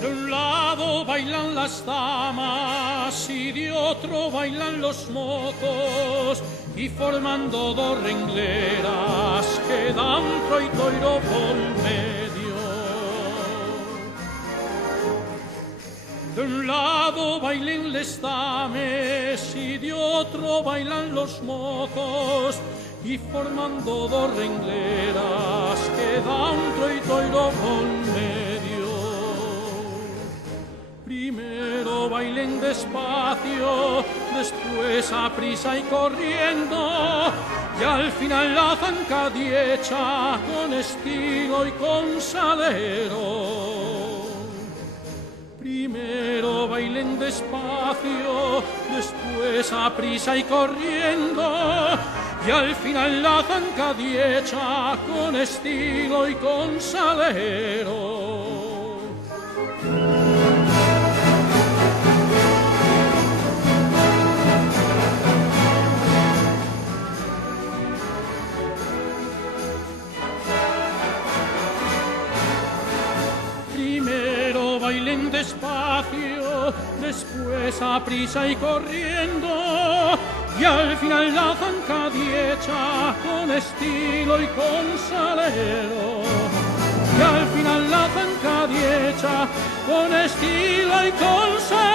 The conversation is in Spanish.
De un lado bailan las damas y de otro bailan los mozos, y formando dos rengleras quedan troito y por medio. De un lado bailen les dames y de otro bailan los mozos, y formando dos rengleras quedan troito y por medio. Primero bailen despacio, después a prisa y corriendo, y al final la zancadiecha con estilo y con salero. Primero bailen despacio, después a prisa y corriendo, y al final la zancadiecha con estilo y con salero. Bailen despacio, después a prisa y corriendo, y al final la zancadiecha con estilo y con salero. Y al final la zancadiecha con estilo y con salero.